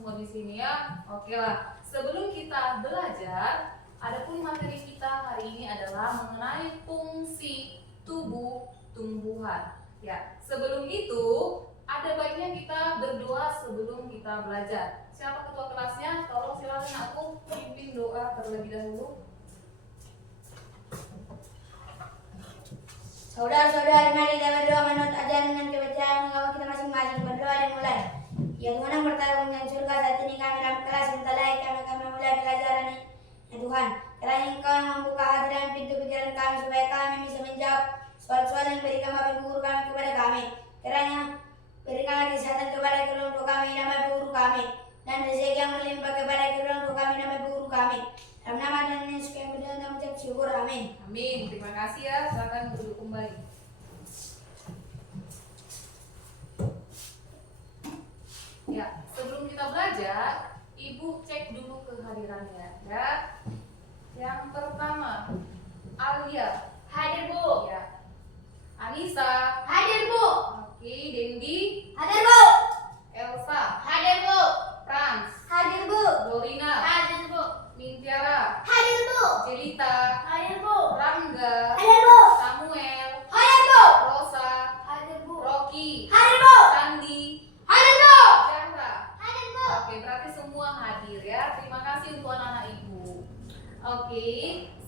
semua di sini ya. Oke lah. Sebelum kita belajar, adapun materi kita hari ini adalah mengenai fungsi tubuh tumbuhan. Ya, sebelum itu ada baiknya kita berdoa sebelum kita belajar. Siapa ketua kelasnya? Tolong silakan aku pimpin doa terlebih dahulu. Saudara-saudari, mari kita berdoa menurut ajaran dan kepercayaan agama kita masing-masing. Berdoa dan mulai. Ya Tuhan yang bertanggung jawab surga, saat ini kami dalam kelas sebentar lagi kami mulai pelajaran ini. Ya Tuhan, kiranya Engkau yang membuka hati dan pintu pikiran kami supaya kami bisa menjawab soal-soal yang berikan Bapak Ibu guru kami kepada kami. Kiranya berikanlah kesehatan kepada kedua untuk kami dan Bapak Ibu guru kami, dan rezeki yang melimpah kepada kedua untuk kami dan Bapak Ibu guru kami. Dalam nama dan Yesus kami berdoa dan mengucap syukur. Amin. Amin. Terima kasih ya. Silakan duduk kembali. Ya, sebelum kita belajar, Ibu cek dulu kehadirannya ya. Yang pertama, Alia. Hadir Bu. Ya. Anissa. Hadir Bu. Oke, Dendi. Hadir Bu. Elsa. Hadir Bu. Frans. Hadir Bu. Dorina. Hadir Bu. Mintiara. Hadir Bu. Jelita. Hadir Bu. Rangga. Hadir Bu. Samuel. Hadir Bu. Rosa. Hadir Bu. Rocky. Hadir Bu. Sandi. Hadir Bu. Zahra. Hadir Bu. Oke, berarti semua hadir ya. Terima kasih untuk anak-anak Ibu. Oke,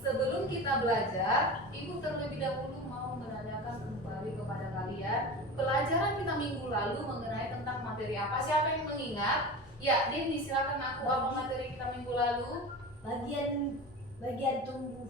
sebelum kita belajar, Ibu terlebih dahulu mau menanyakan kembali kepada kalian pelajaran kita minggu lalu mengenai tentang materi apa? Siapa yang mengingat? Ya, Dendi, silakan aku apa materi kita minggu lalu? Bagian tubuh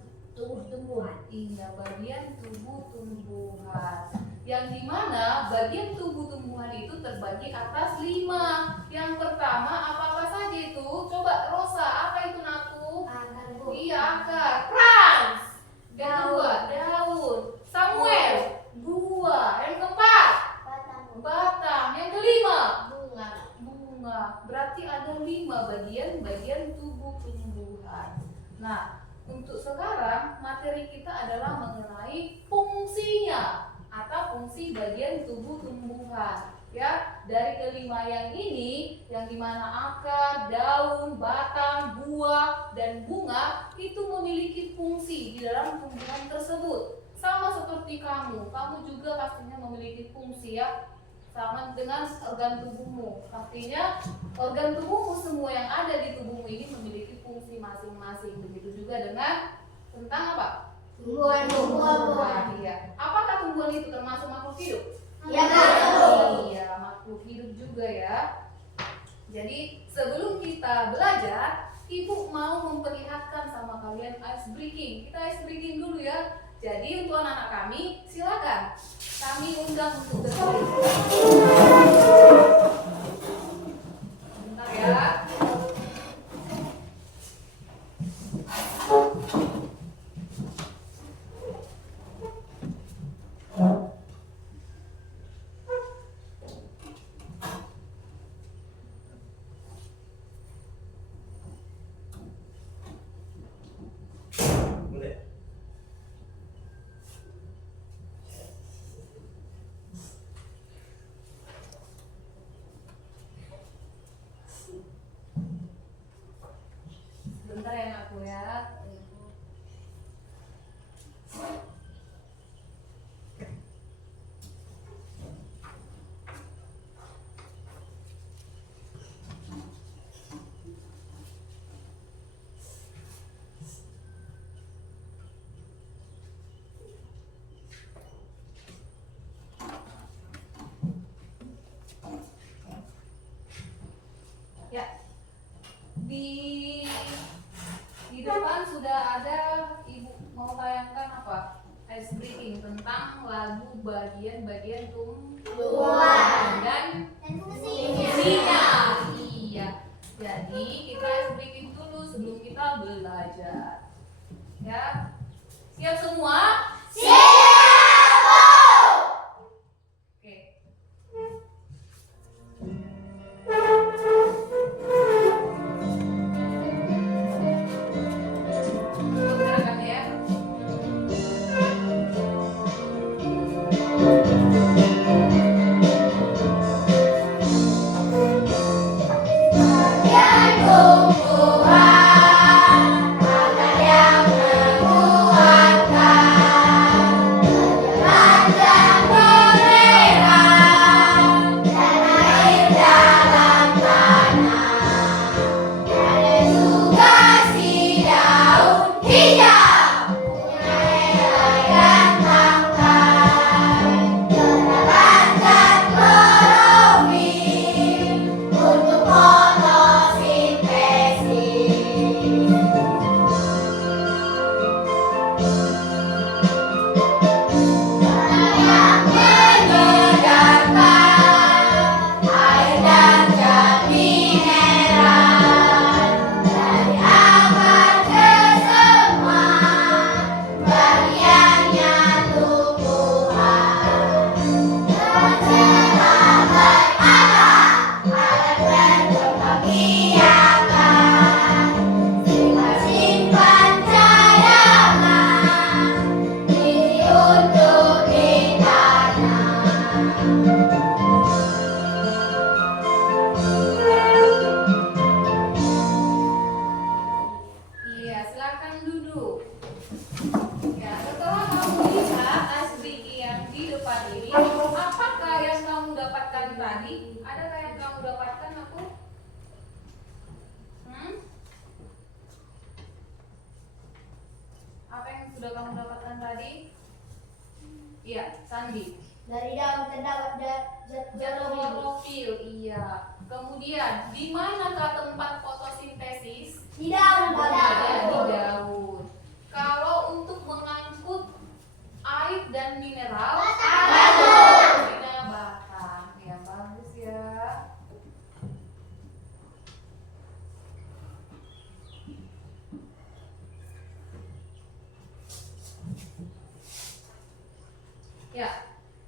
tumbuhan. Iya, bagian tubuh tumbuhan. Yang dimana bagian tubuh tumbuhan itu terbagi atas 5. Yang pertama apa saja itu? Coba Rosa, apa itu Naku? Akar Bu. Iya, akar. Frans. Yang kedua, daun. Samuel, buah. Yang keempat, Batang Bu. batang. Yang kelima, Bunga. bunga. Berarti ada 5 bagian tubuh tumbuhan. Nah, untuk sekarang materi kita adalah mengenai fungsinya atau fungsi bagian tubuh tumbuhan. Ya, dari kelima yang ini, yang dimana akar, daun, batang, buah, dan bunga itu memiliki fungsi di dalam tumbuhan tersebut. Sama seperti kamu juga pastinya memiliki fungsi ya. Sama dengan organ tubuhmu. Pastinya organ tubuhmu semua yang ada di tubuhmu ini memiliki fungsi masing-masing. Begitu juga dengan tentang apa? Tumbuhan. Iya. Apakah tumbuhan itu termasuk makhluk hidup? Ya, masuk. Iya, makhluk hidup juga ya. Jadi sebelum kita belajar, Ibu mau memperlihatkan sama kalian ice breaking. Kita ice breaking dulu ya. Jadi untuk anak-anak kami, silakan kami undang untuk berdiri. Bentar ya. Bentar ya aku ya. Ya. Di depan sudah ada Ibu mau tayangkan apa? Ice breaking tentang lagu bagian-bagian tumbuhan dan fungsinya. Iya. Jadi kita ice breaking dulu sebelum kita belajar. Ya. Siap semua? Oke. Gerakan ya. sudah kamu dapatkan tadi? Iya, Sandi. Dari daun terdapat zat Klorofil, iya. Kemudian, di manakah tempat fotosintesis? Di daun. Ada di daun. Kalau untuk mengangkut air dan mineral, ada batang. Ya, bagus ya. Ya,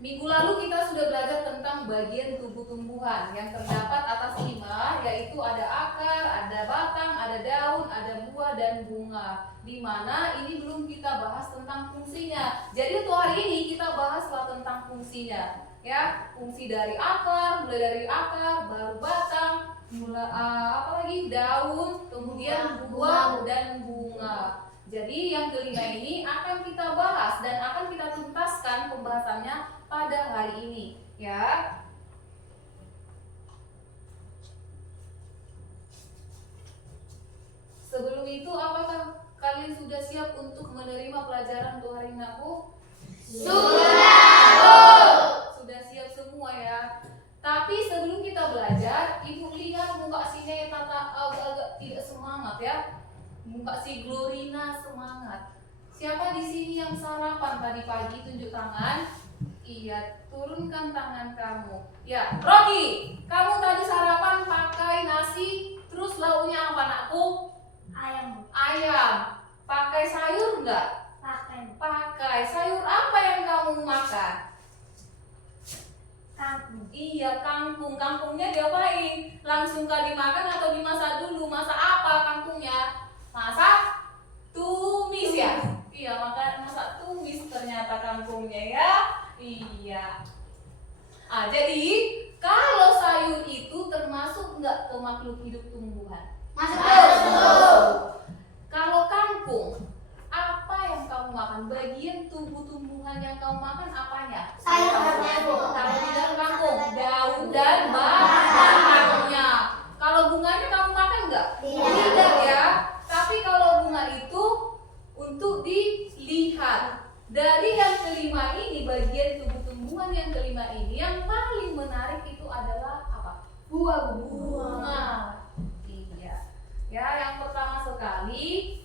minggu lalu kita sudah belajar tentang bagian tubuh tumbuhan yang terdapat atas 5, yaitu ada akar, ada batang, ada daun, ada buah dan bunga. Di mana ini belum kita bahas tentang fungsinya. Jadi untuk hari ini kita bahaslah tentang fungsinya. Ya, fungsi dari akar, mulai dari akar, baru batang, apa lagi, daun, kemudian buah dan bunga. Jadi yang kelima ini akan kita bahas dan akan kita tuntaskan pembahasannya pada hari ini, ya. Sebelum itu, apakah kalian sudah siap untuk menerima pelajaran untuk hari ini aku? Sudah siap semua ya. Tapi sebelum kita belajar, ibu lihat muka sini Tata agak-agak tidak semangat ya. Muka si Glorina semangat. Siapa di sini yang sarapan tadi pagi? Tunjuk tangan. Iya, turunkan tangan kamu. Ya, Rocky, kamu tadi sarapan pakai nasi, terus lauknya apa anakku? Ayam. Pakai sayur enggak? Pakai. Sayur apa yang kamu makan? Kangkung. Iya, kangkung. Kangkungnya diapain? Langsung kah dimakan atau dimasak dulu? Masak apa kangkungnya? Masak tumis ya? Iya, masak tumis ternyata kangkungnya ya. Iya. Jadi kalau sayur itu termasuk nggak ke makhluk hidup tumbuhan? Masuk. Kalau kangkung, apa yang kamu makan? Bagian tubuh tumbuhan yang kamu makan apanya? Sayur. Kalau tidak kangkung, daun dan batangnya. Kalau bunganya kamu makan nggak? Tidak ya. Tapi kalau bunga itu untuk dilihat. Dari yang kelima ini, bagian tubuh tumbuhan yang kelima ini, yang paling menarik itu adalah apa? Bunga. Iya. Ya, yang pertama sekali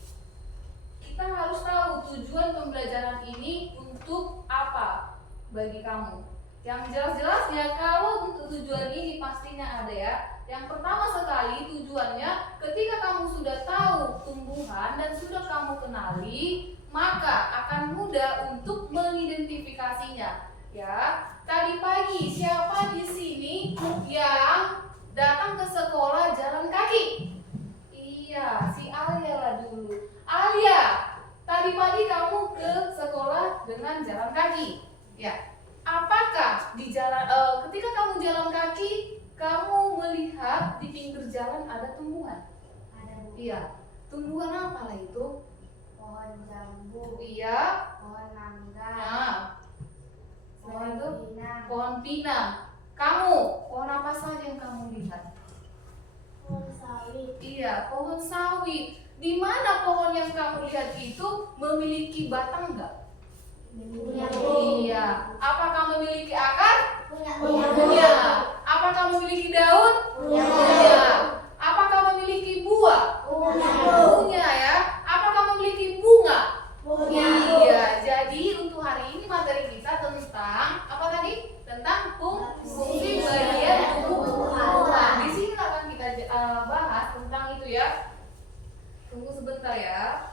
kita harus tahu tujuan pembelajaran ini untuk apa bagi kamu. Yang jelas-jelasnya kalau untuk tujuan ini pastinya ada ya. Yang pertama sekali tujuannya ketika kamu sudah tahu tumbuhan dan sudah kamu kenali, maka akan mudah untuk mengidentifikasinya. Ya, tadi pagi siapa di sini yang datang ke sekolah jalan kaki? Iya, si Alia lah dulu. Alia, tadi pagi kamu ke sekolah dengan jalan kaki. Ya, apakah di jalan ketika kamu jalan kaki kamu melihat di pinggir jalan ada tumbuhan? Iya. Tumbuhan apa lah itu? Pohon jambu. Iya. Pohon mangga. Nah. Pohon itu pinang. pohon pinang. Kamu, pohon apa saja yang kamu lihat? Pohon sawit. Iya, pohon sawit. Di mana pohon yang kamu lihat itu memiliki batang enggak? Iya. Apakah memiliki akar? Punya. Apakah memiliki daun? Punya. Apakah memiliki buah? Punya ya. Apakah memiliki bunga? Iya. Jadi untuk hari ini materi kita tentang apa tadi? Tentang fungsi bagian tubuh tumbuhan. Di sini akan kita bahas tentang itu ya. Tunggu sebentar ya.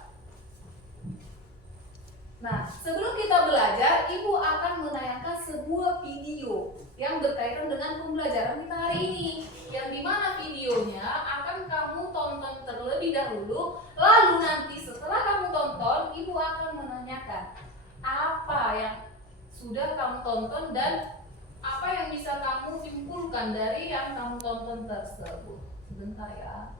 Nah, sebelum kita belajar, Ibu akan menayangkan sebuah video yang berkaitan dengan pembelajaran kita hari ini. Yang dimana videonya akan kamu tonton terlebih dahulu, lalu nanti setelah kamu tonton, Ibu akan menanyakan apa yang sudah kamu tonton dan apa yang bisa kamu simpulkan dari yang kamu tonton tersebut. Sebentar ya.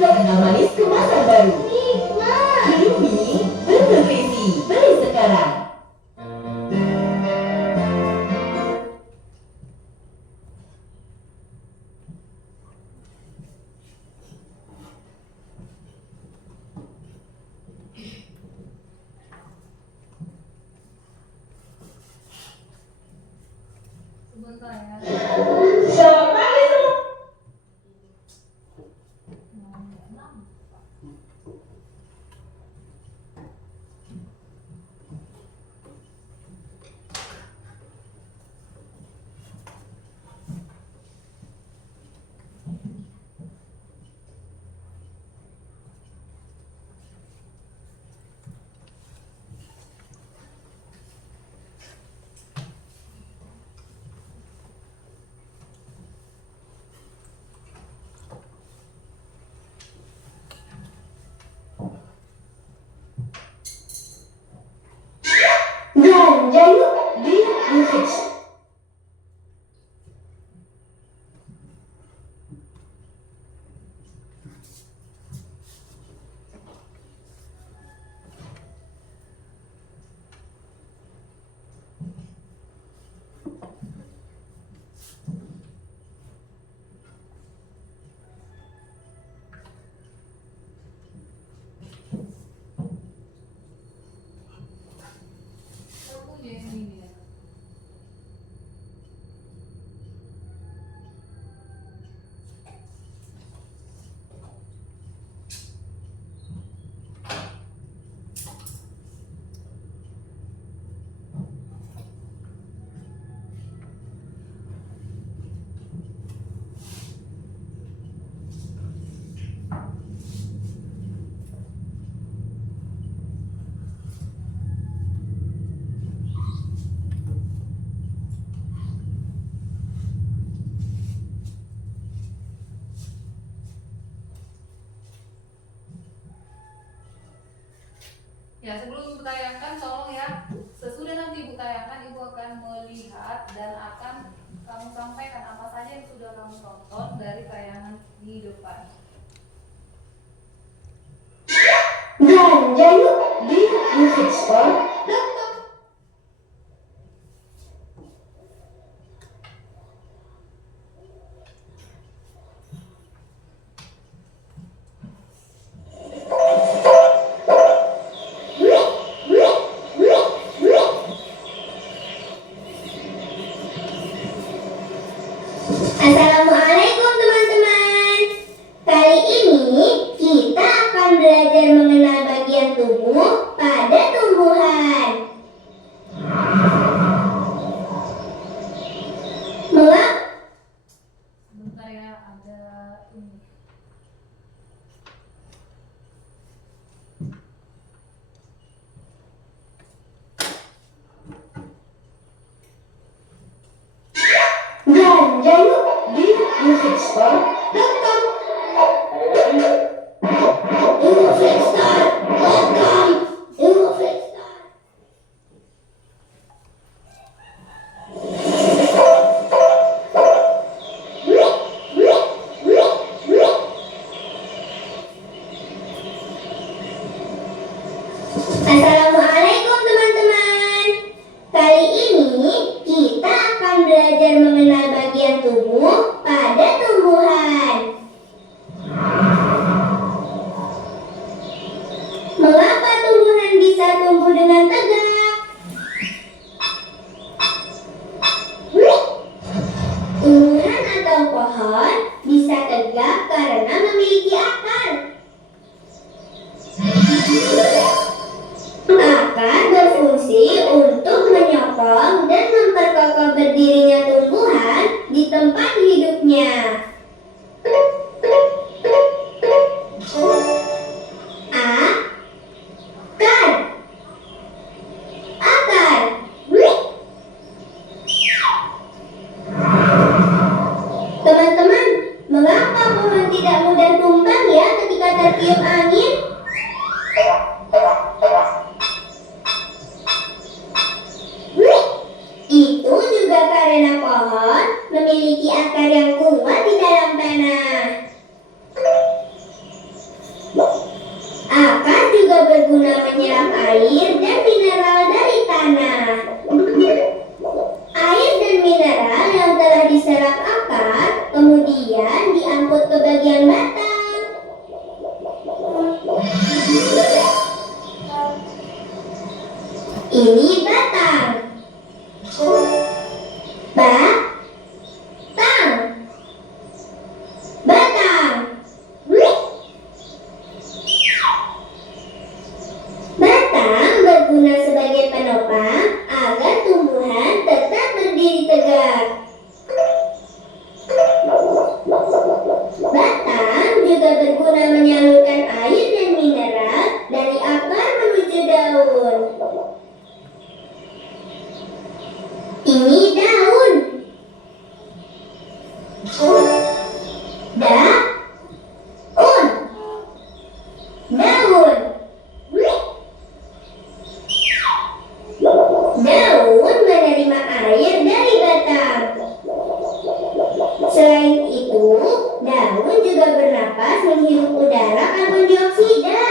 Tengah manis kemasan baru. Indomie bernutrisi. Beli sekarang. Sebentar ya. Selamat pagi semua. Belanja yuk di Bufix. Saya punya yang ini ya. Ya, sebelum Ibu tayangkan, tolong ya, sesudah nanti Ibu tayangkan, Ibu akan melihat dan akan kamu sampaikan apa saja yang sudah kamu tonton dari tayangan di depan. Belanja yuk di Bufix Store. Assalamualaikum teman-teman. Kali ini kita akan belajar mengenal bagian tubuh pada tumbuhan. Mengapa? Sebentar ya, ada ini. Belanja yuk di Bufix Store. Assalamualaikum teman-teman. Kali ini kita akan belajar mengenal bagian tubuh pada tumbuhan. Mengapa tumbuhan bisa tumbuh dengan tegak? Tumbuhan atau pohon bisa tegak karena memiliki akar. Akar berfungsi untuk menyokong dan memperkokoh berdirinya tumbuhan di tempat hidupnya. Akar. berguna menyerap air dan mineral dari tanah. Air dan mineral yang telah diserap akar kemudian diangkut ke bagian batang. Ini batang. Batang. Batang. Batang berguna sebagai penopang agar tumbuhan tetap berdiri tegak. Batang juga berguna menyalurkan air dan mineral dari akar menuju daun. Ini daun. Daun. Daun. Daun menerima air dari batang. Selain itu, daun juga bernapas menghirup udara karbon dioksida.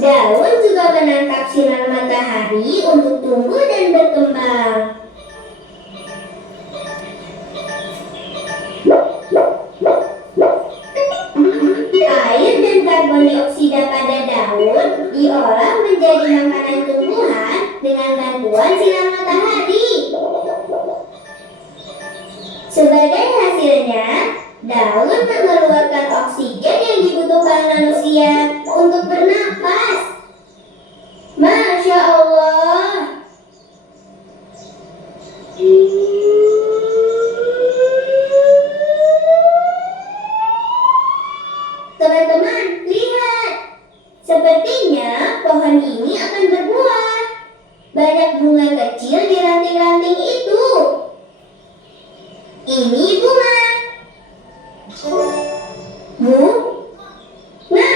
Daun juga menangkap sinar matahari untuk tumbuh dan berkembang. Air dan karbon dioksida pada daun diolah menjadi makanan tumbuhan dengan bantuan sinar matahari. Sebagai hasilnya, daun mengeluarkan oksigen yang dibutuhkan manusia untuk bernapas. Masya Allah. Teman-teman, lihat. Sepertinya pohon ini akan berbuah. Banyak bunga kecil di ranting-ranting itu. Ini bunga. Bunga.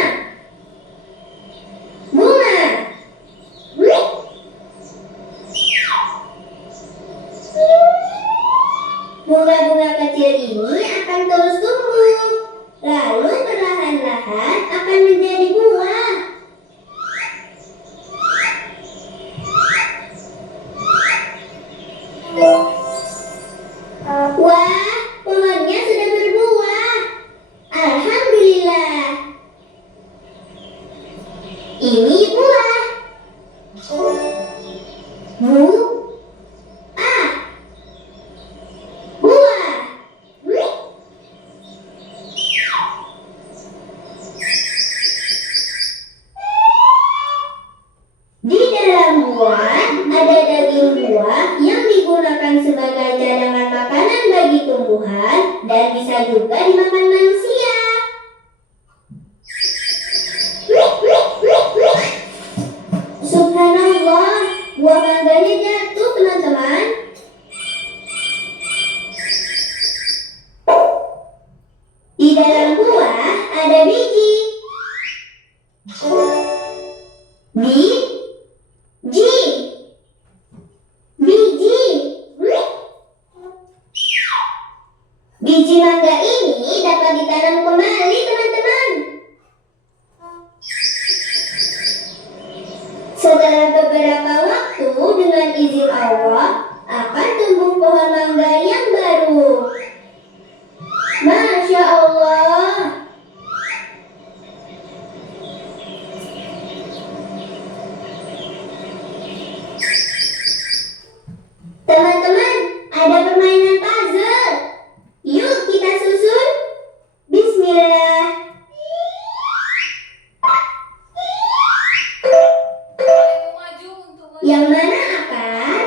Bunga-bunga kecil ini akan terus tumbuh, lalu perlahan-lahan akan menjadi buah. Wah, pohonnya sudah berbuah. Alhamdulillah. Ini buah. Buah. Di dalam buah ada daging buah yang digunakan sebagai cadangan makanan bagi tumbuhan dan bisa juga dimakan manusia. Subhanallah, buah mangganya jatuh, teman-teman. Di dalam buah ada biji. Biji mangga ini dapat ditanam kembali, teman-teman. Setelah beberapa waktu, dengan izin Allah, akan tumbuh pohon mangga yang baru. Masya Allah. Teman-teman, ada permainan puzzle. Yuk kita susun. Bismillah. Boleh maju untuk Yang mana akar?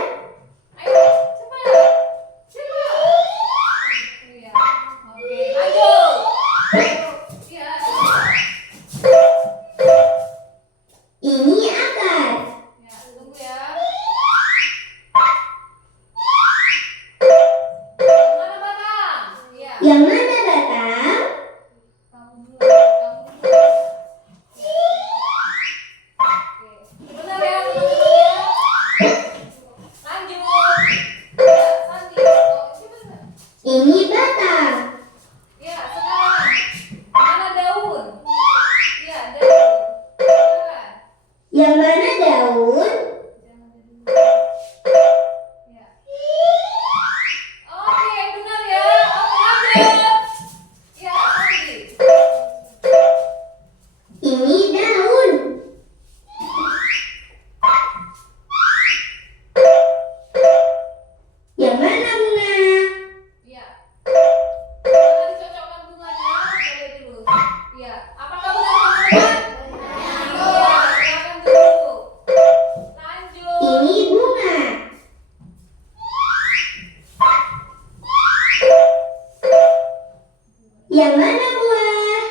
Yang mana buah?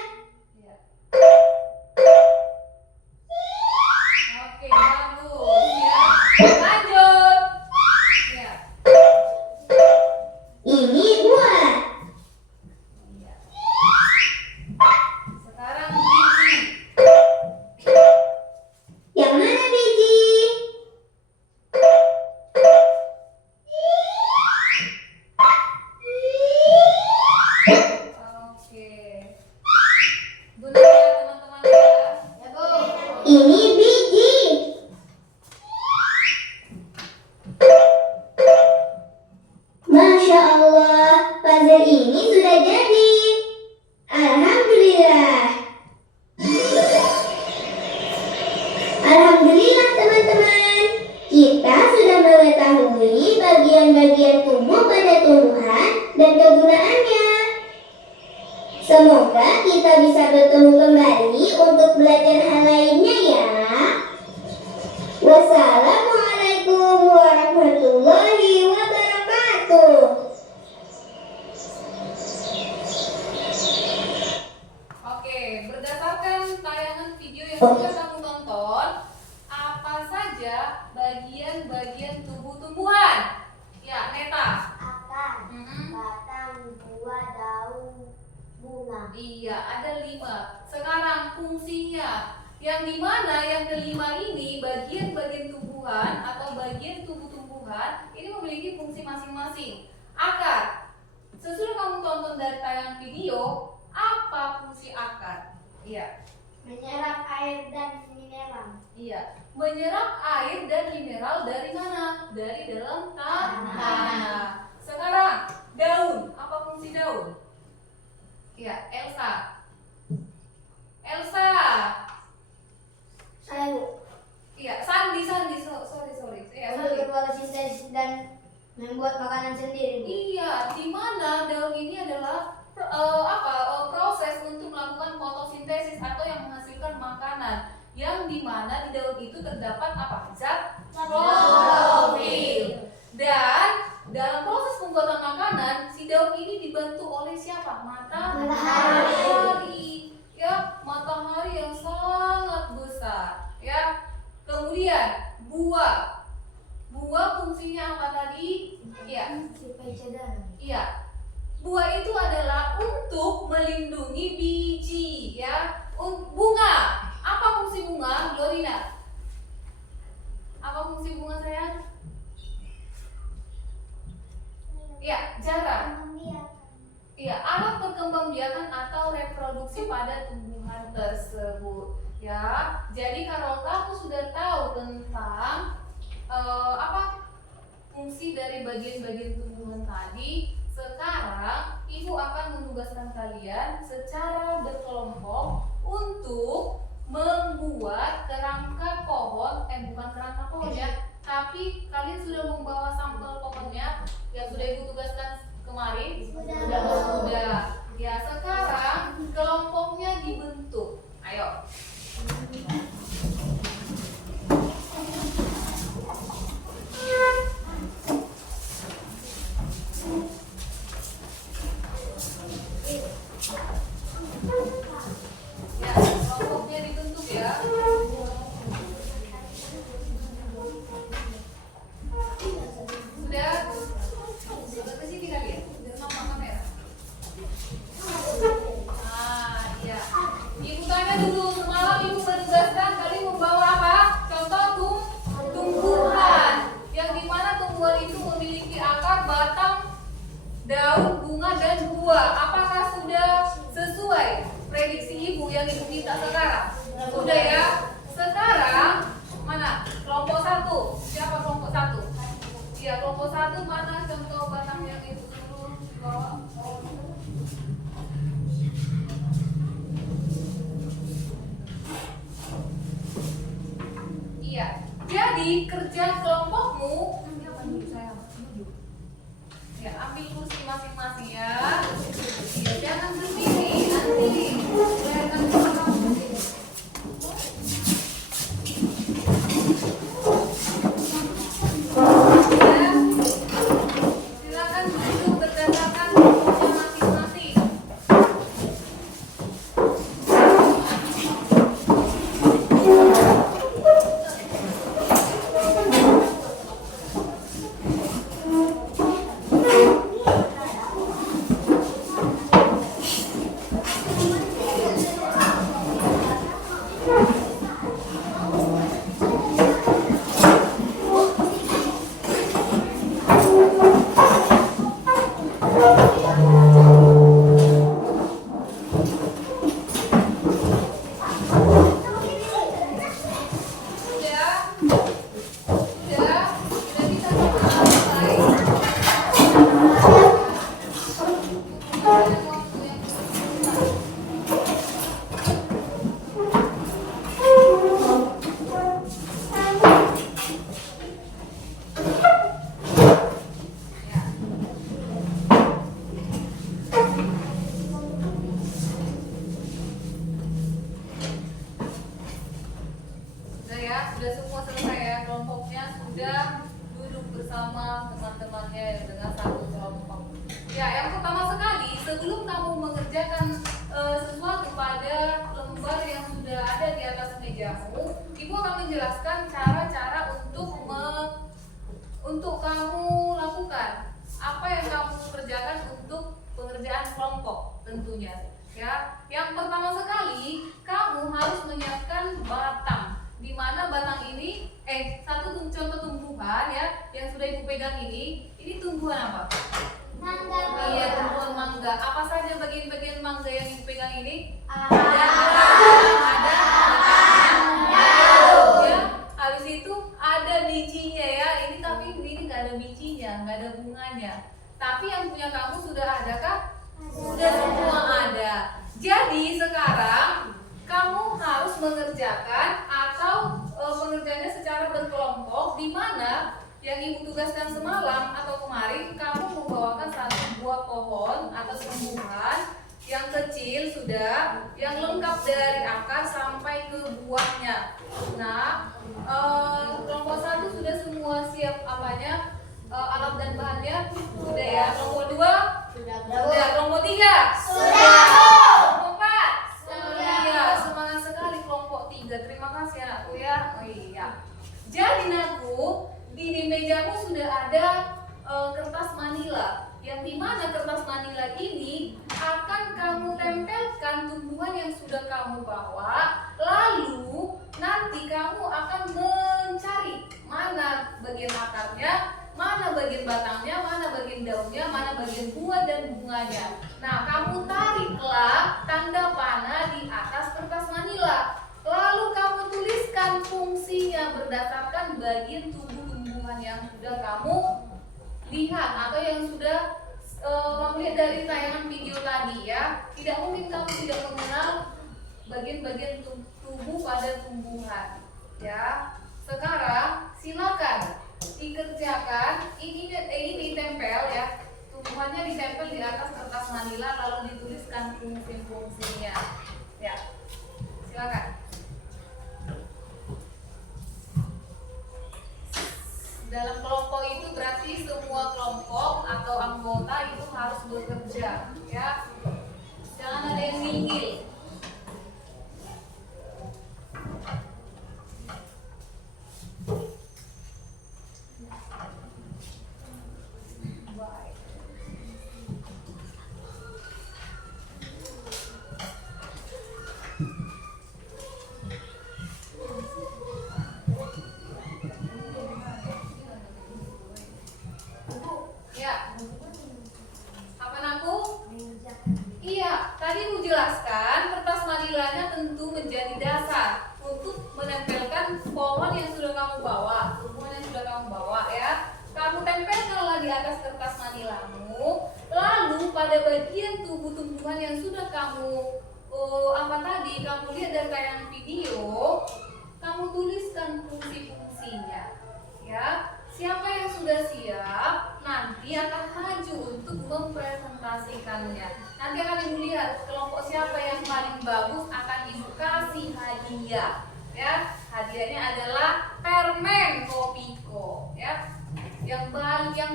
Ya. Oke, bagus ya. Lanjut. Ya. Ini buah. Iya. Sekarang biji. Yang mana biji? Oke. Benar ya teman-teman ya? Ya, Bu. Ini biji. Masya Allah, puzzle ini sudah jadi. Alhamdulillah. Alhamdulillah teman-teman, kita sudah mengetahui bagian-bagian tubuh pada tumbuhan dan kegunaannya. Semoga kita bisa bertemu kembali untuk belajar hal lainnya ya. Wassalamualaikum warahmatullahi wabarakatuh. Oke, berdasarkan tayangan video yang sudah kamu tonton, apa saja bagian-bagian tubuh tumbuhan? Ya, Neta. Akar, Mm-mm. batang, buah, daun, bunga. Iya, ada 5. Sekarang fungsinya, yang dimana yang kelima ini bagian-bagian tumbuhan atau bagian tubuh tumbuhan ini memiliki fungsi masing-masing. Akar, sesudah kamu tonton dari tayangan video, apa fungsi akar? Iya. Menyerap air dan mineral. Iya, menyerap air dan mineral dari mana? Dari dalam tanah. Sekarang daun, apa fungsi daun? Iya, Elsa. Elsa. Sayur. Iya, Sandi. Sorry. Iya, Untuk Sandi. berfotosintesis dan membuat makanan sendiri. Iya, di mana daun ini adalah proses untuk melakukan fotosintesis atau yang menghasilkan makanan, yang dimana di daun itu terdapat apa? Zat klorofil. Dan dalam proses pembuatan makanan, si daun ini dibantu oleh siapa? Matahari. Ya, matahari yang sangat besar. Ya. Kemudian buah. Buah fungsinya apa tadi? Iya. Supaya cadangan. Iya. Buah itu adalah untuk melindungi biji, ya. Bunga. Apa fungsi bunga, Glorina? Apa fungsi bunga, sayang? Iya, jarak. Iya, alat perkembangbiakan atau reproduksi pada tumbuhan tersebut. Ya, jadi kalau kamu sudah tahu tentang fungsi dari bagian-bagian tumbuhan tadi, sekarang ibu akan menugaskan kalian secara berkelompok untuk membuat kerangka pohon, bukan kerangka pohon ya, tapi kalian sudah membawa sampel pohonnya yang sudah ibu tugaskan kemarin? Sudah. Ya, sekarang kelompoknya dibentuk. Ayo. Ya, kelompoknya dibentuk ya. Sudah? Sudah ke sini kali ya? Sudah nampak kamera? Iya. Ibu tanya dulu, semalam ibu menugaskan kalian membawa apa? Contoh tumbuhan. Yang dimana tumbuhan itu memiliki akar, batang, daun, bunga, dan buah. Apakah sudah sesuai prediksi ibu yang ibu minta sekarang? Sudah ya? Sekarang mana? Kelompok 1. Siapa kelompok 1? Iya, kelompok 1 mana contoh batang yang ibu suruh bawa? Iya. Jadi kerja kelompokmu ya, ambil kursi masing-masing ya. Iya, jangan berdiri nanti kelihatan muka kamu. Ya, silakan duduk berdasarkan kelompoknya masing-masing. sudah semua selesai ya, kelompoknya sudah duduk bersama teman-temannya dengan satu kelompok. Ya, yang pertama sekali sebelum kamu mengerjakan sesuatu pada lembar yang sudah ada di atas mejamu, Ibu akan menjelaskan cara-cara untuk kamu lakukan apa yang kamu kerjakan untuk pengerjaan kelompok tentunya. Ya, yang pertama sekali kamu harus menyiapkan batang. Di mana batang ini satu contoh tumbuhan ya yang sudah Ibu pegang ini tumbuhan apa? Mangga. Iya, tumbuhan mangga. Apa saja bagian-bagian mangga yang Ibu pegang ini? Ada ya. Habis itu ada bijinya ya. Ini tapi ini nggak ada bijinya, nggak ada bunganya. Tapi yang punya kamu sudah ada kah? Sudah semua ada. Jadi sekarang kamu harus mengerjakan atau pengerjaannya secara berkelompok, di mana yang Ibu tugaskan semalam atau kemarin kamu membawakan satu buah pohon atau tumbuhan yang kecil sudah, yang lengkap dari akar sampai ke buahnya. Nah, kelompok 1 sudah semua siap apanya? Alat dan bahannya sudah ya. Kelompok 2 sudah. Kelompok 3 Sudah. Kelompok 4 Sudah. Iya, semangat sekali kelompok 3. Terima kasih anakku ya. Oh iya. Jadi anakku, di mejamu sudah ada kertas manila. Yang dimana kertas manila ini akan kamu tempelkan tumbuhan yang sudah kamu bawa. Lalu nanti kamu akan mencari mana bagian akarnya, mana bagian batangnya, mana bagian daunnya, mana bagian buah dan bunganya. Nah, kamu tariklah tanda panah di atas kertas manila. Lalu kamu tuliskan fungsinya berdasarkan bagian tumbuh-tumbuhan yang sudah kamu lihat atau yang sudah kamu lihat dari tayangan video tadi ya. Tidak mungkin kamu tidak mengenal bagian-bagian tubuh pada tumbuhan ya. Sekarang silakan dikerjakan. Ini ditempel ya, tumbuhannya ditempel di atas kertas manila lalu dituliskan fungsi-fungsinya ya. Silakan. Dalam kelompok itu berarti semua kelompok atau anggota itu harus bekerja ya. Jangan ada yang minggir. Ya. Apa naku? Iya, tadi Ibu jelaskan kertas manilanya tentu menjadi dasar untuk menempelkan pohon yang sudah kamu bawa, tumbuhan yang sudah kamu bawa ya. Kamu tempelkanlah di atas kertas manilamu. Lalu pada bagian tubuh tumbuhan yang sudah kamu kamu lihat dari tayangan video, kamu tuliskan fungsi-fungsinya ya. Siapa yang sudah siap nanti akan maju untuk mempresentasikannya. Nanti akan Ibu lihat kelompok siapa yang paling bagus akan Ibu kasih hadiah ya. Hadiahnya adalah permen Kopiko ya. Yang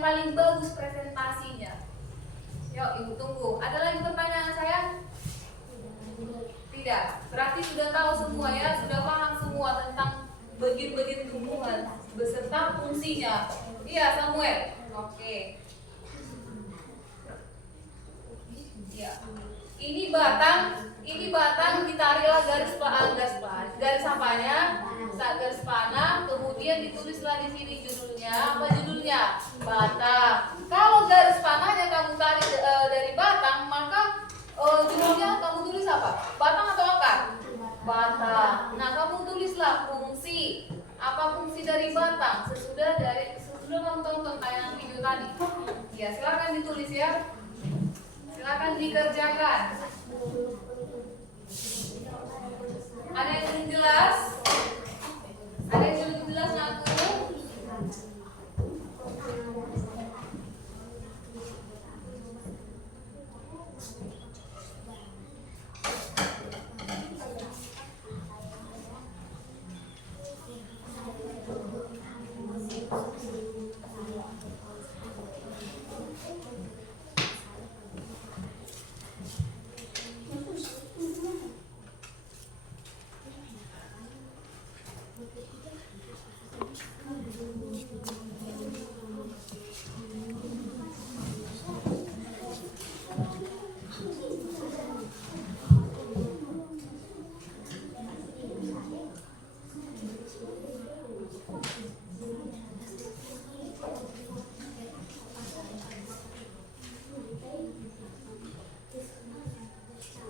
paling bagus presentasinya. Yuk Ibu tunggu. Ada lagi pertanyaan saya? Tidak. Berarti sudah tahu semua ya, sudah paham semua tentang bagian-bagian tumbuhan beserta fungsinya. Iya, Samuel. Oke. Ya. Ini batang ditariklah garis apanya? Garis panah, kemudian ditulislah di sini judulnya. Apa judulnya? Batang. Kalau garis panahnya kamu tarik dari batang, maka judulnya kamu tulis apa? Batang atau akar? Batang. Nah, kamu tulislah fungsi. Apa fungsi dari batang? Sesudah kamu tonton tayangan video tadi. Ya, silakan ditulis ya. Silakan dikerjakan. Ada yang belum jelas? Ada yang belum jelas ngaku?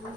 Ya,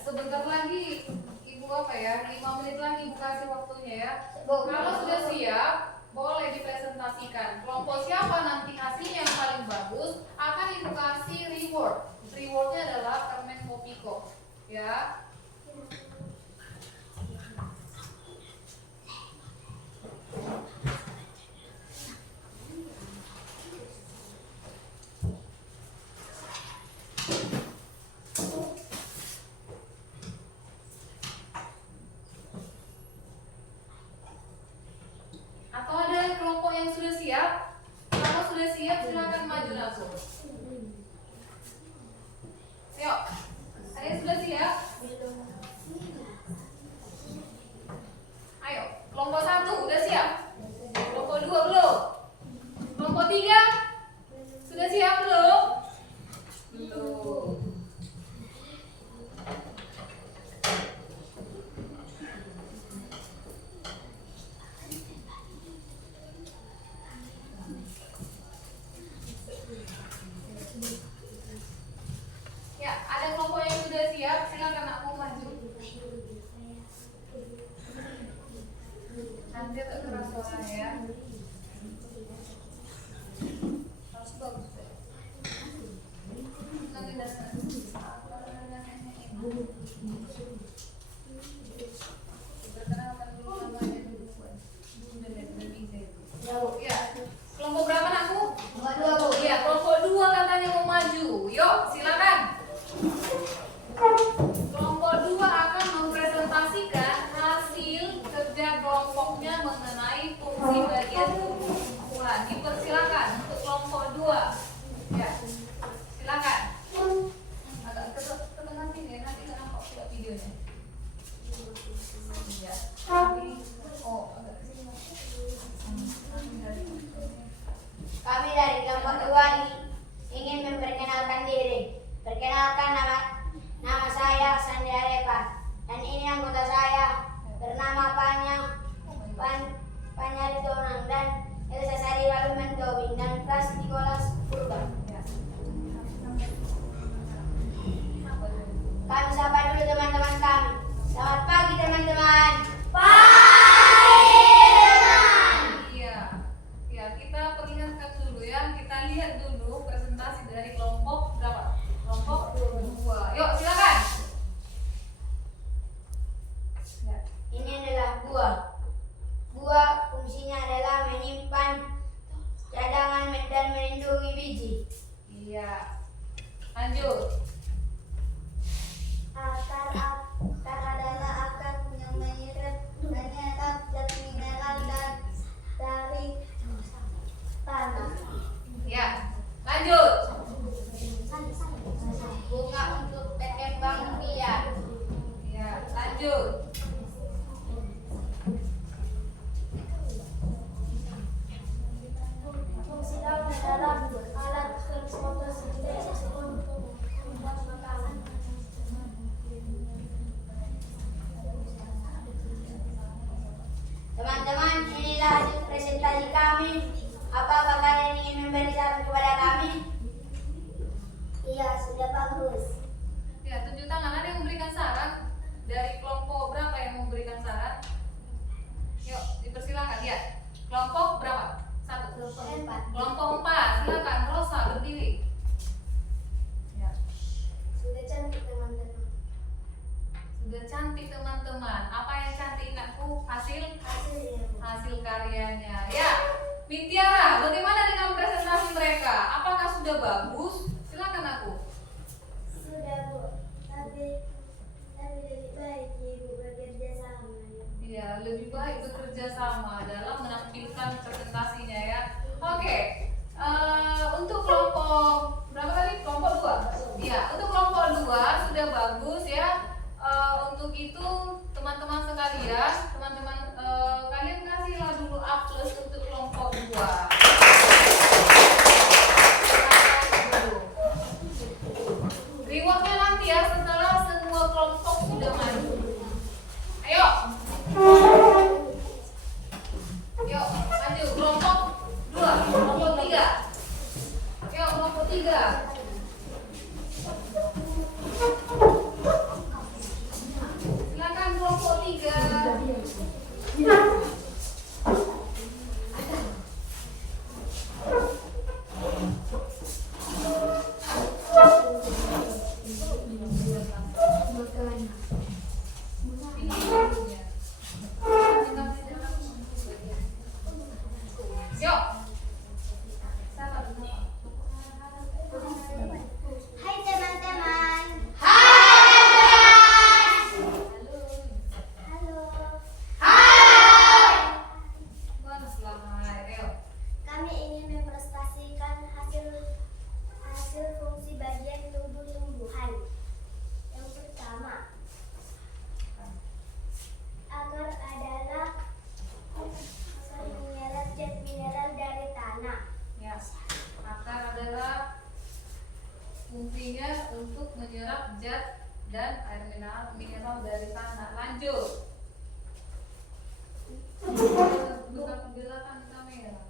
sebentar lagi Ibu apa ya? 5 menit lagi Ibu kasih waktunya ya. Kalau sudah siap, boleh dipresentasikan. Kelompok siapa nanti hasilnya yang paling bagus akan Ibu kasih reward. Rewardnya adalah permen Kopiko. Ya. Atau ada kelompok yang sudah siap? Kalau sudah siap silakan maju langsung. Ayo, ada yang sudah siap? Ayo, kelompok 1 udah siap? Kelompok 2 belum? Kelompok 3 sudah siap belum? Belum. Ya, ada kelompok yang sudah siap, silakan aku maju. Nanti agak keras suaranya ya. Harus bagus deh. Nanti dasar. Perkenalkan dulu namanya dulu. Ya, kelompok berapa aku? Dua, Bu. Iya, kelompok 2 katanya mau maju. Yuk, silakan. Kelompok 2 akan mempresentasikan hasil kerja kelompoknya mengenai fungsi bagian tubuh. Dipersilakan untuk kelompok 2. Ya, silakan. Agak ke tengah sini, nanti nggak nampak pula videonya. Ya, oh, agak ke sini. Kami dari kelompok 2 ini ingin memperkenalkan diri. Perkenalkan nama saya Sandi Arepa dan ini anggota saya bernama Panyari Tonang dan Elsa Sari Walumen Tobing dan kelas Nicholas Purba. Kami sapa dulu teman-teman kami. Selamat pagi teman-teman. Iya, ya kita perlihatkan dulu ya. Kita lihat dulu presentasi dari kelompok berapa? Kelompok 2. Yuk silakan. Ya. Ini adalah buah. Buah fungsinya adalah menyimpan cadangan dan melindungi biji. Iya. Lanjut. Akar adalah akar yang menyeret menyerap zat mineral dari tanah. Ya. Lanjut. Bunga untuk berkembang biak. Ya. Lanjut. Fungsi daun adalah alat fotosintesis untuk membuat makanan. Teman-teman, inilah hasil presentasi kami. Apakah kalian ingin memberi saran kepada kami? Iya, sudah bagus. Ya, tunjuk tangan. Ada yang memberikan saran? Dari kelompok berapa yang memberikan saran? Yuk, dipersilakan. Ya. Kelompok berapa? 1. Kelompok 4. Silakan. Rosa berdiri. Ya. Sudah cantik teman-teman. Sudah cantik teman-teman. Apa yang cantik ingatku? Hasil karyanya. Ya. Bintiara, bagaimana dengan presentasi mereka? Apakah sudah bagus? Silakan aku. Sudah Bu, tapi lebih baik Ibu bekerja sama. Iya, lebih baik bekerja sama dalam menampilkan presentasinya ya. Oke. Untuk kelompok berapa tadi? Kelompok 2. Iya, untuk kelompok 2 sudah bagus ya. Untuk itu teman-teman sekalian, kalian kasihlah dulu A+ untuk kelompok 2. dan air mineral dari tanah. Lanjut. Bukan pembelakan kamera.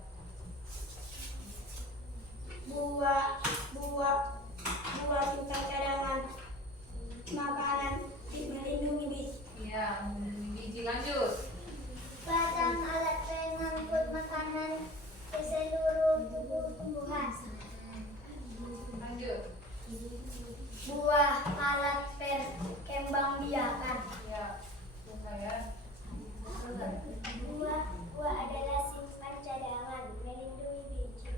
Buah simpan cadangan makanan melindungi biji. Iya, biji. Lanjut. Batang alat pengangkut makanan ke seluruh tubuh tumbuhan. Lanjut. Buah alat perkembang biakan. Ya, lumayan. Buah adalah simpan cadangan melindungi biji.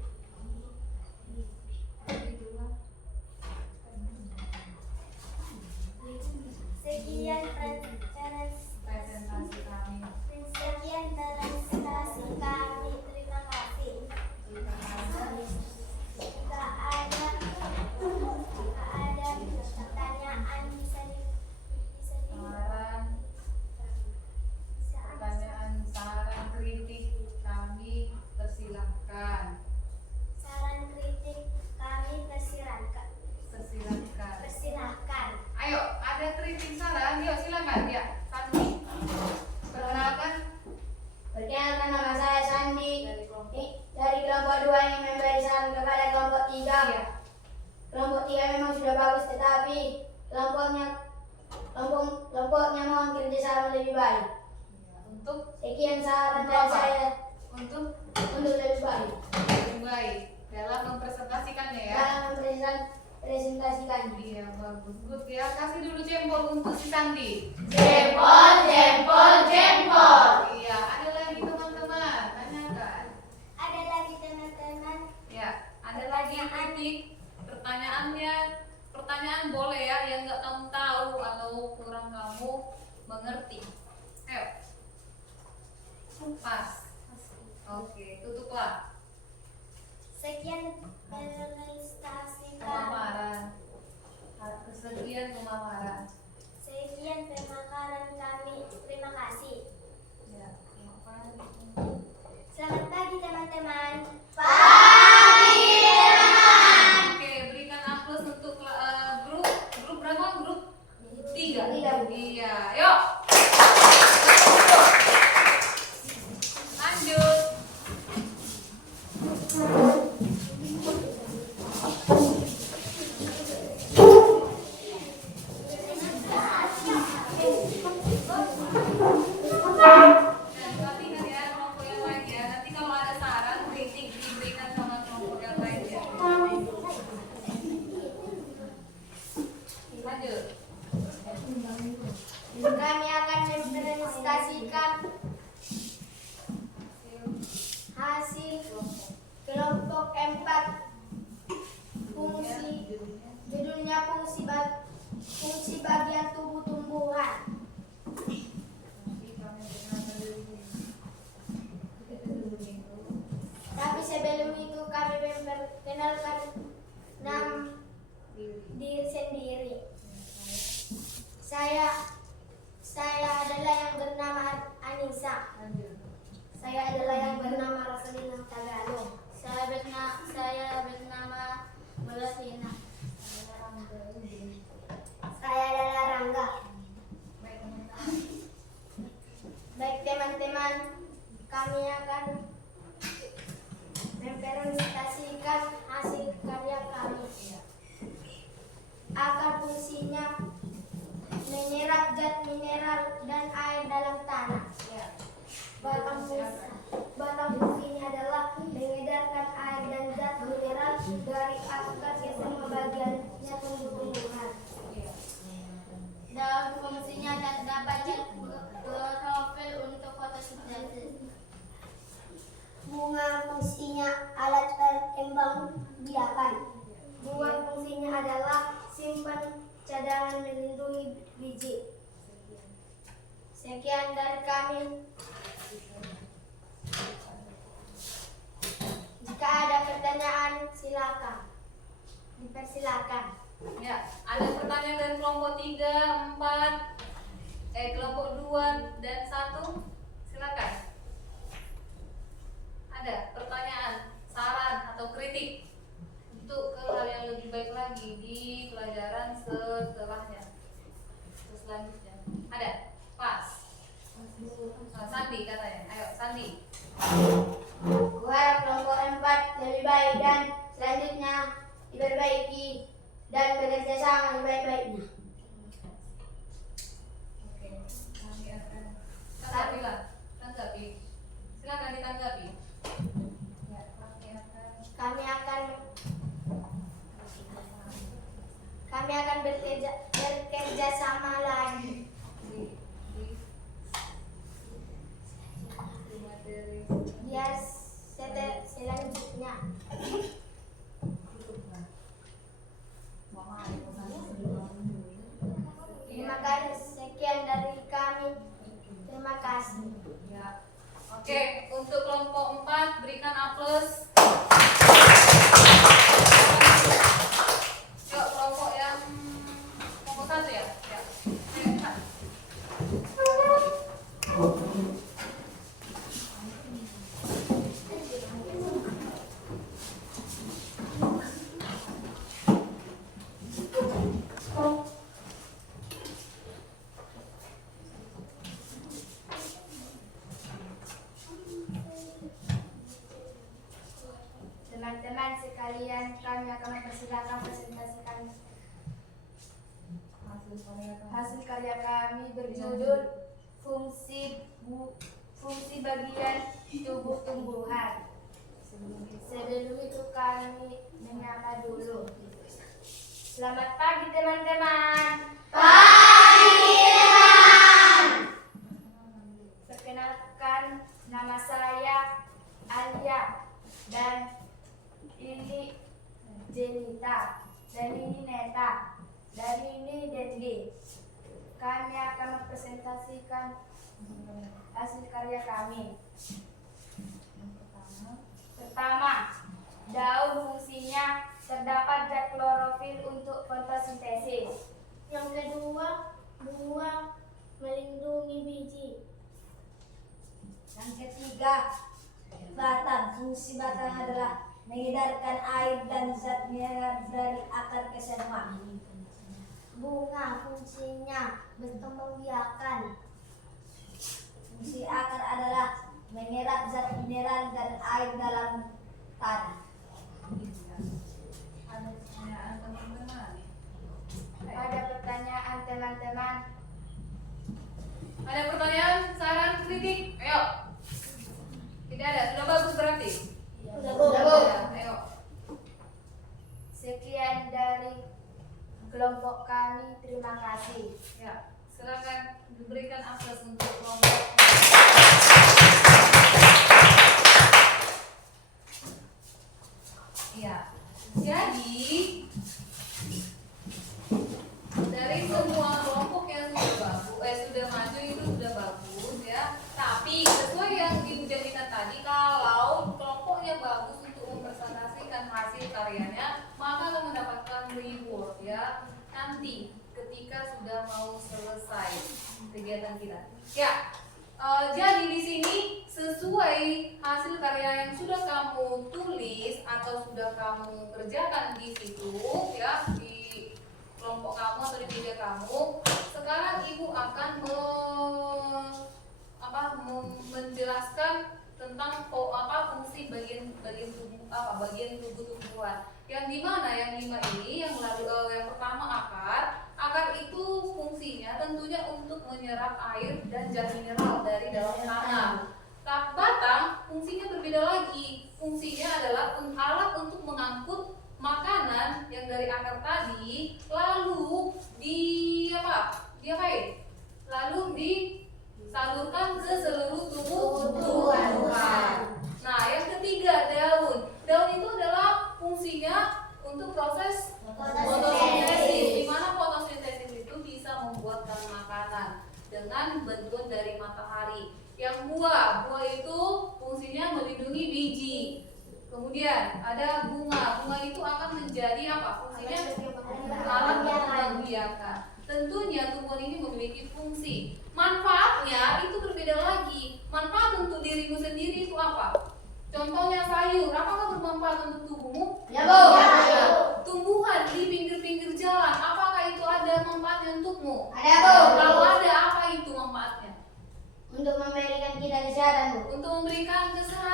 Sekian Presentasi kami. presentasi kami. Terima kasih. Jika ada pertanyaan bisa Pertanyaan, saran, kritik kami persilahkan. saran kritik kami persilahkan. Ayo, ada kritik saran, yuk silakan ya. Sandi, perkenalkan. Perkenalkan, nama saya Sandi dari kelompok 2 yang memberi saran kepada kelompok 3. Iya. Kelompok 3 memang sudah bagus, tetapi kelompoknya mohon kerjasama lebih baik. Untuk Sekian saran dari apa? saya Untuk untuk lebih baik lebih baik dalam mempresentasikannya ya. dalam presentasikan. Iya, bagus. Good ya. Kasih dulu jempol untuk si Sandi. Jempol. Iya, ada lagi teman-teman. Tanyakan. Ada lagi teman-teman. Ya, ada lagi kritik. Pertanyaan boleh ya yang nggak kamu tahu atau kurang kamu mengerti. Ayo. Pas. Oke, tutuplah. Sekian presentasi kami. Pemaparan. Kesekian pemaparan. Sekian pemaparan kami. Terima kasih. Ya, pemaparan. Selamat pagi teman-teman. Oke, berikan aplaus untuk grup berapa? Grup 3. Tiga. Iya, yuk. Lanjut. Dan perhatikan ya kelompok yang lain ya. Nanti kalau ada saran kritik diberikan sama kelompok yang lain ya. Lanjut. Kami akan mempresentasikan hasil kelompok 4. Judulnya fungsi bagian tubuh tumbuhan. Tapi sebelum itu kami memperkenalkan diri sendiri. Saya adalah yang bernama Anissa. Saya adalah yang bernama Rosalina Tagalog. Saya bernama Melasina. Saya adalah Rangga. Baik teman-teman, kami akan mempresentasikan hasil karya kami. Akar fungsinya menyerap zat mineral dan air dalam tanah. Batang fungsinya adalah mengedarkan air dan zat mineral dari akar ke semua bagiannya tumbuh-tumbuhan. Daun fungsinya terdapat klorofil untuk fotosintesis. Bunga fungsinya alat perkembang biakan. Buah fungsinya adalah simpan cadangan melindungi biji. Sekian dari kami. Jika ada pertanyaan, silakan. Dipersilakan. Ya, ada pertanyaan dari kelompok 3, 4, kelompok 2 dan 1. Silakan. Ada pertanyaan, saran atau kritik untuk ke hal yang lebih baik lagi di pelajaran setelahnya. Kuharap kelompok 4 lebih baik dan selanjutnya diperbaiki dan bekerja sama sebaik-baiknya. Oke, kami akan tanggapi lah, tanggapi. Silakan ditanggapi. Ya, kami akan bekerja sama lagi. di materi Biar selanjutnya. Terima kasih, sekian dari kami. Terima kasih. Ya. Oke, untuk kelompok 4 berikan A+. Yuk, kelompok yang kelompok 1 ya? Ya. Lihat. Teman-teman sekalian, kami akan mempersilakan presentasikan hasil karya kami berjudul fungsi bagian tubuh tumbuhan. Sebelum itu kami menyapa dulu. Selamat pagi teman-teman. Pagi teman. Perkenalkan, nama saya Alia dan ini Jelita, dan ini Neta, dan ini Dendi. Kami akan mempresentasikan hasil karya kami. Pertama, daun fungsinya terdapat zat klorofil untuk fotosintesis. Yang kedua, buah melindungi biji. Yang ketiga, batang. Fungsi batang adalah mengedarkan air dan zat mineral dari akar ke semua. Bunga fungsinya berkembang biakan. Fungsi akar adalah menyerap zat mineral dan air dalam tanah. Ada pertanyaan teman-teman? Ada pertanyaan teman-teman? Ada pertanyaan, saran, kritik? Ayo. Tidak ada, sudah bagus berarti? Sudah Ya, ayo. Sekian dari kelompok kami, terima kasih. Ya, silakan diberikan akses untuk kelompok. Iya. Jadi dari semua kelompok yang sudah maju itu sudah bagus ya. Tapi sesuai yang Ibu janjikan tadi, kalau kelompoknya bagus untuk mempresentasikan hasil karyanya, maka akan mendapatkan reward ya nanti ketika sudah mau selesai kegiatan kita. Ya. Jadi di sini sesuai hasil karya yang sudah kamu tulis atau sudah kamu kerjakan di situ ya, di kelompok kamu atau di meja kamu, sekarang ibu akan menjelaskan tentang fungsi bagian tubuh tumbuhan. Yang dimana yang 5 ini, yang pertama akar itu fungsinya tentunya untuk menyerap air dan zat mineral dari dalam tanah. Batang fungsinya berbeda lagi, fungsinya adalah alat untuk mengangkut makanan yang dari akar tadi, lalu lalu disalurkan ke seluruh tubuh tumbuhan. Nah, yang ketiga daun itu adalah fungsinya untuk proses fotosintesis, di mana fotosintesis itu bisa membuatkan makanan dengan bantuan dari matahari. Yang buah itu fungsinya melindungi biji. Kemudian ada bunga itu akan menjadi fungsinya alat pengembang biakan. Tentunya tumbuhan ini memiliki fungsi. Manfaatnya itu berbeda lagi. Manfaat untuk dirimu sendiri itu apa? Contohnya sayur, apakah bermanfaat untuk tubuhmu? Ya, Bu. Tumbuhan di pinggir-pinggir jalan, apakah itu ada manfaatnya untukmu? Ada, Bu. Kalau ada, apa itu manfaatnya? Untuk memberikan kita kesehatan, Bu. Untuk memberikan kesehatan.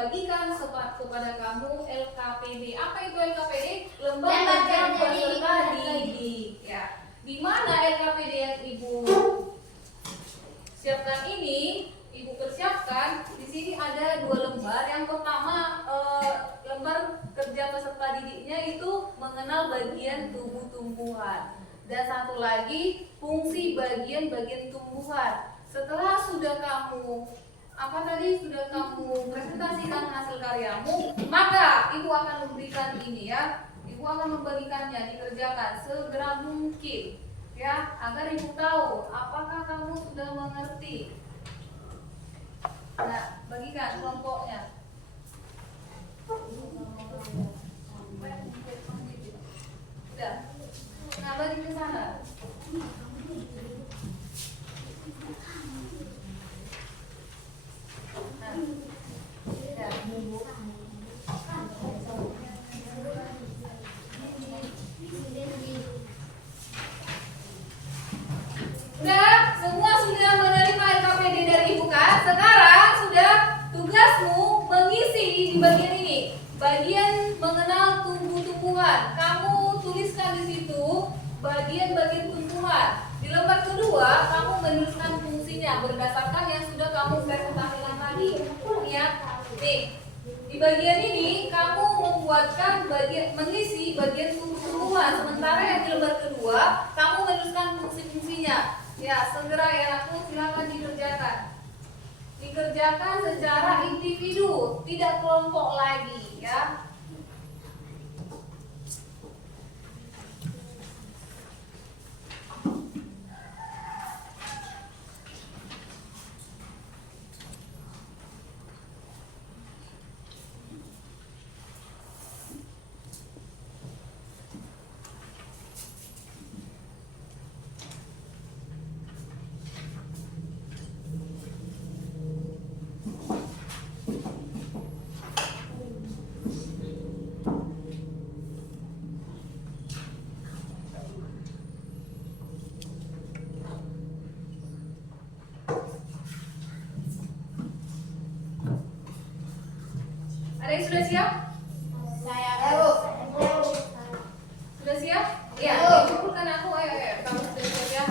membagikan kepada kamu LKPD. Apa itu LKPD? Lembar Lembar kerja kerja peserta didik. didik. Ya. Di mana LKPD yang Ibu siapkan ini? Ibu persiapkan. Di sini ada 2 lembar. Yang pertama lembar kerja peserta didiknya itu mengenal bagian tubuh tumbuhan. Dan satu lagi fungsi bagian-bagian tumbuhan. Setelah sudah kamu sudah kamu presentasikan hasil karyamu, maka ibu akan memberikan ini ya. Ibu akan membagikannya dikerjakan segera mungkin ya, agar ibu tahu apakah kamu sudah mengerti. Nah, bagikan kelompoknya. Udah. Nah, bagi ke sana. Nah, ya. Udah, semua sudah menerima LKPD dari ibu kan? Sekarang sudah tugasmu mengisi di bagian ini, bagian mengenal tumbuh-tumbuhan. Kamu tuliskan di situ bagian-bagian tumbuhan. Di lembar kedua, kamu menuliskan fungsinya berdasarkan yang sudah kamu presentasikan tadi. Ya, nih. Di bagian ini kamu membuatkan mengisi bagian tumbuh-tumbuhan. Sementara yang di lembar kedua, kamu menuliskan fungsi-fungsinya. Ya, segera ya aku silakan dikerjakan. Dikerjakan secara individu, tidak kelompok lagi, ya. Ada yang sudah siap? Saya Sudah siap? Ya, kumpulkan aku. Ayo, kamu sudah siap ya?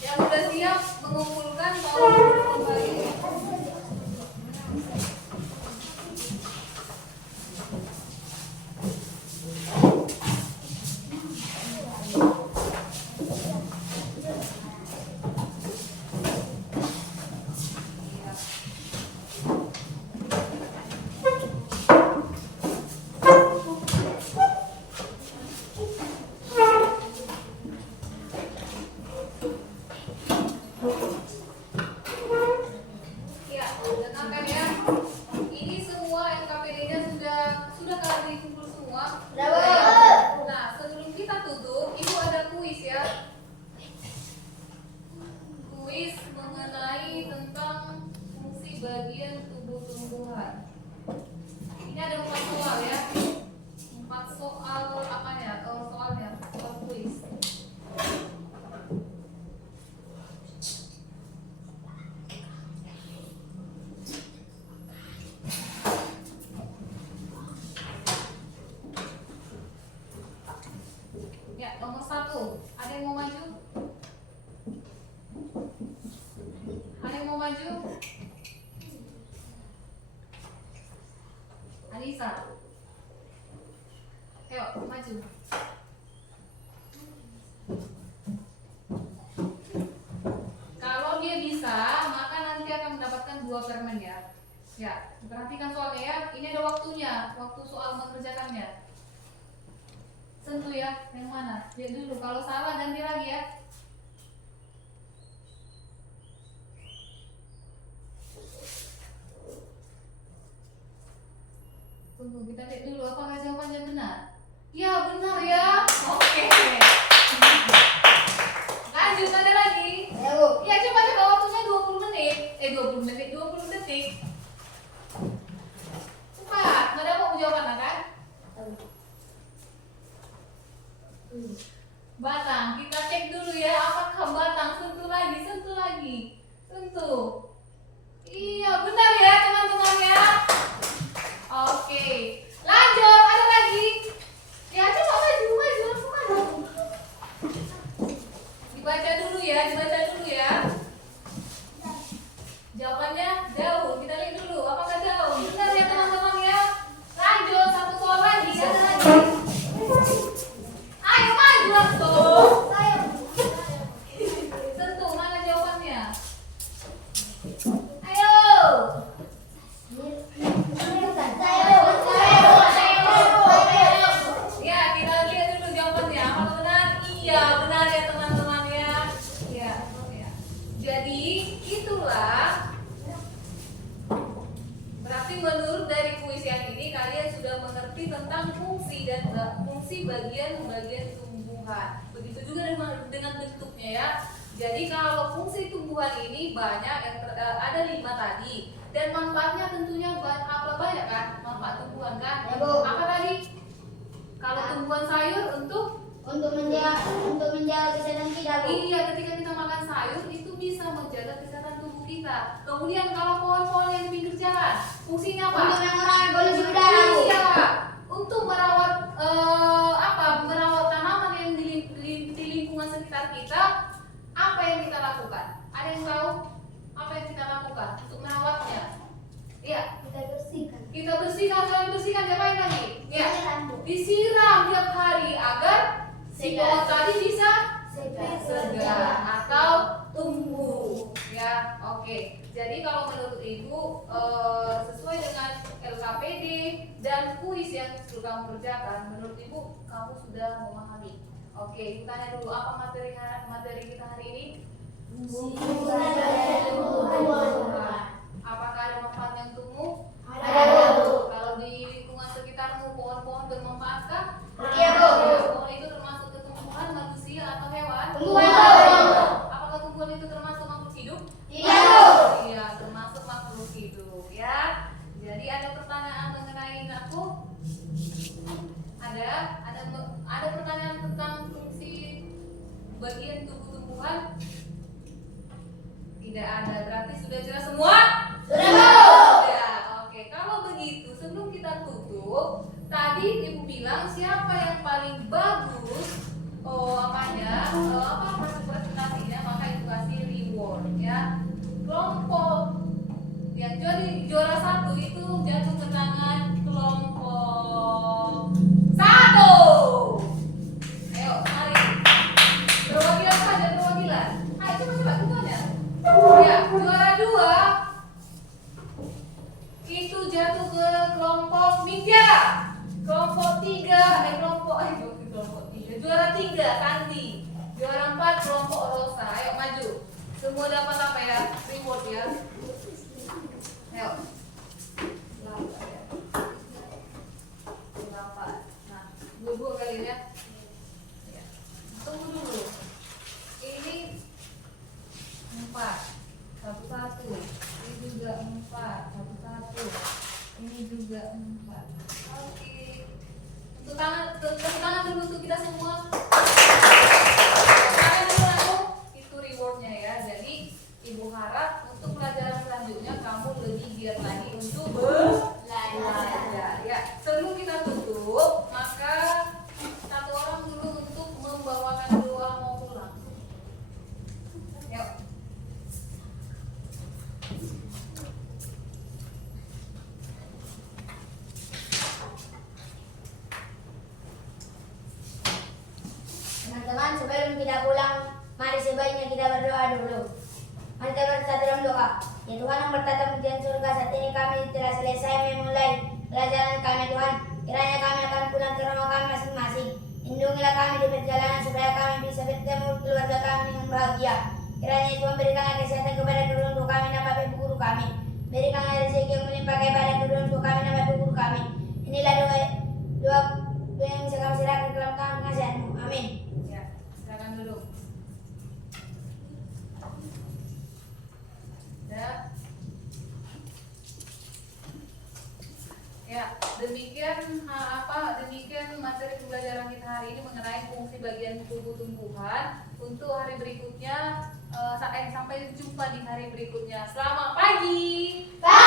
Yang sudah siap mengumpulkan tolong kembali. Ya, dengarkan ya. Ini semua LKPD-nya sudah kalian kumpul semua. Nah, sebelum kita tutup, Ibu ada kuis ya. Kuis mengenai tentang fungsi bagian tubuh tumbuhan. Ini ada 4 soal ya. 4 soal apanya? Soalnya, soal kuis. Ya, nomor 1. Ada yang mau maju? Ada yang mau maju? Anissa. Ayo, maju. Kalau dia bisa, maka nanti akan mendapatkan 2 permen ya. Ya, perhatikan soalnya ya. Ini ada waktunya, waktu soal mengerjakannya. Sentuh ya, yang mana? Lihat dulu, kalau salah ganti lagi ya. Tunggu, kita lihat dulu apakah jawabannya benar. Ya, benar ya. Oke. Lanjut, ada lagi. Ya, coba waktunya 20 menit. lagi. Tentu. Iya, benar ya teman-teman ya. Oke, lanjut. Ada lagi? Ya, coba maju. Dibaca dulu ya. Jawabannya jauh. Kita lihat dulu. Apakah jauh? Benar ya teman-teman ya. Lanjut. Satu soal lagi. Ada lagi. Ayo maju langsung. Tentu. Mana jawabannya? Ayo. Ya, kita lihat dulu jawabannya. Apakah benar? Iya, benar ya teman-teman ya. Ya. Jadi, itulah. Berarti menurut dari kuis yang ini kalian sudah mengerti tentang fungsi dan fungsi bagian-bagian tumbuhan. Begitu juga dengan bentuknya ya. Jadi kalau fungsi tumbuhan ini banyak, ada 5 tadi. Dan manfaatnya tentunya banyak kan? Manfaat tumbuhan kan? Ya, Bu. Apa tadi? Kalau tumbuhan sayur untuk menjaga kesehatan kita, Bu. iya, ketika kita makan sayur itu bisa menjaga kesehatan tubuh kita. Kemudian kalau pohon-pohon yang di pinggir jalan, fungsinya apa? Untuk mengurangi polusi udara, Bu. Iya, untuk merawat merawat tanaman yang di lingkungan sekitar kita. Apa yang kita lakukan? Ada yang tahu apa yang kita lakukan untuk merawatnya? Iya, kita bersihkan. Selain bersihkan, diapain lagi? Ya, disiram tiap hari agar si pohon tadi bisa segar atau tumbuh. Ya, oke. Jadi kalau menurut Ibu sesuai dengan LKPD dan kuis yang sudah kamu kerjakan, menurut Ibu kamu sudah memahami. Oke, kita tanya dulu apa materi kita hari ini? Apakah ada manfaatnya untukmu? Ada, Bu. Kalau di lingkungan sekitarmu pohon-pohon bermanfaatkah? Iya, Bu. Pohon itu termasuk tumbuhan manusia atau hewan? Tumbuhan, Bu. Apakah tumbuhan itu termasuk makhluk hidup? Iya, Bu. Iya, termasuk makhluk hidup ya. Jadi ada pertanyaan mengenai aku? Ada pertanyaan tentang fungsi bagian tubuh tumbuhan? Tidak ada. Berarti sudah jelas semua? Sudah, Bu. Ya, oke. Kalau begitu, sebelum kita tutup, tadi Ibu bilang siapa yang paling bagus presentasinya, maka itu kasih reward ya. Kelompok yang jadi juara 1 itu jatuh ke tangan kelompok 1. Ayo, mari. Perwakilan saja, perwakilan. Ayo coba tunjukkan ya. Ya, juara 2 itu jatuh ke kelompok Mingkiara. Kelompok 3 juara 3 Kandi. Juara 4 kelompok Rosa. Ayo maju. Semua dapat apa ya? Reward ya. Ayo. Lapan ya. Lapan. Nah, dua kali ya. Ya. Tunggu dulu. Ini 4. Satu. Ini juga 4. Satu. Ini juga 4. Oke. Tepuk tangan dulu untuk kita semua. Tangan dulu langsung. Itu rewardnya ya. Jadi Ibu harap untuk pelajaran selanjutnya kamu lebih giat lagi untuk belajar. Ya. Sebelum kita tutup, maka satu orang dulu untuk membawakan doa mau pulang. Yuk. Teman-teman, sebelum kita pulang, mari sebaiknya kita berdoa dulu. Mari kita bersatu dalam doa. Ya Tuhan yang bertata pujian surga, saat ini kami telah selesai memulai pelajaran kami Tuhan. Kiranya kami akan pulang ke rumah kami masing-masing. Lindungilah kami di perjalanan supaya kami bisa bertemu keluarga kami dengan bahagia. Kiranya Tuhan berikanlah kesehatan kepada kedua orang tua kami dan bapak ibu guru kami. Berikanlah rezeki yang melimpah kepada kedua orang tua kami dan bapak ibu guru kami. Inilah doa yang bisa kami serahkan ke dalam tangan pengasihan-Mu. Amin. Ya, silakan duduk. Ya, demikian materi pembelajaran kita hari ini mengenai fungsi bagian tubuh tumbuhan. Untuk hari berikutnya Sampai jumpa di hari berikutnya. Selamat pagi. Bye.